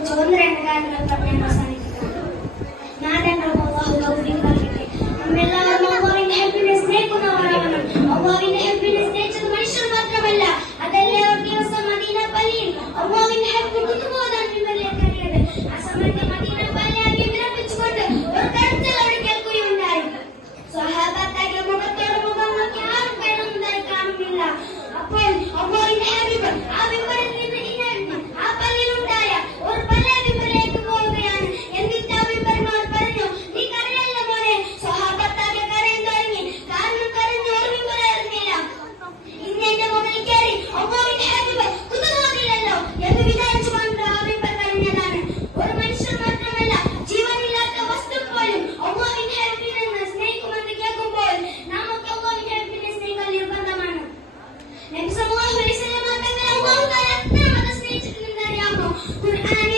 കുറിച്ച് ഒന്ന് രണ്ട് കാര്യങ്ങൾ പറഞ്ഞ് അവസാനിപ്പിക്കാം. നാഥൻ അല്ലാഹു തൗഫീഖ് നൽകട്ടെ. നമ്മെല്ലാവരും അല്ലാഹുവിന്റെ ഹബീബിനെ സ്നേഹിക്കുന്നവരാവണം. അല്ലാഹുവിന്റെ ഹബീബിനെ സ്നേഹിച്ചത് മനുഷ്യർ മാത്രമല്ല, അതല്ലേ ഒരു ദിവസം മദീന പള്ളിയിൽ അല്ലാഹുവിന്റെ ഹബീബ് കുതുബോധാൻ മിമ്പറിലേക്ക് കയറിയത്. ആ സമയത്ത് മദീന പള്ളിയാകെ വിറപ്പിച്ചുകൊണ്ട് ഒരു കടത്തൽ അവിടെ കേൾക്കുകയുണ്ടായി. സ്വഹാബത്താക്കൾ മുഖത്തോട് മുഖം നോക്കി ആരും കയറുന്നതായി കാണുന്നില്ല. അപ്പോൾ അല്ലാഹുവിന്റെ ഹബീബ് ആ മിമ്പറിൽ നിന്ന് ഇണങ്ങി ആ പള്ളിയിലുണ്ടായ ഒരു പള്ളി മിമ്പറിലേക്ക് പോവുകയാണ്. എന്നിട്ട് ആ മിമ്പറിനോട് പറഞ്ഞു, നീ കരയല്ല മോനെ. സ്വഹാബത്താക്കൾ കരയാൻ തുടങ്ങി. കാരണം കരഞ്ഞ് ഒരു മിമ്പറായിരുന്നില്ല. ഇന്ന് എന്റെ മുകളിൽ കയറി അല്ലാഹുവിന്റെ ഹബീബ് കുതുബോധില്ലല്ലോ എന്ന് വിചാരിച്ചുകൊണ്ട് ആ മിമ്പർ കരഞ്ഞതാണ്. ഒരു മനുഷ്യർ മാത്രമല്ല, ജീവനില്ലാത്ത വസ്തു പോലും അല്ലാഹുവിന്റെ ഹബീബിനെ സ്നേഹിക്കുമെന്ന് കേൾക്കുമ്പോൾ നമുക്ക് അല്ലാഹുവിന്റെ ഹബീബിനെ സ്നേഹിക്കാൻ നിർബന്ധമാണ്. നബി സല്ലല്ലാഹു അലൈഹി വസല്ലം തങ്ങളെ അല്ലാഹു തആല എത്രമാത്രം സ്നേഹിച്ചിട്ടുണ്ടെന്ന് അറിയാമോ? ഖുർആൻ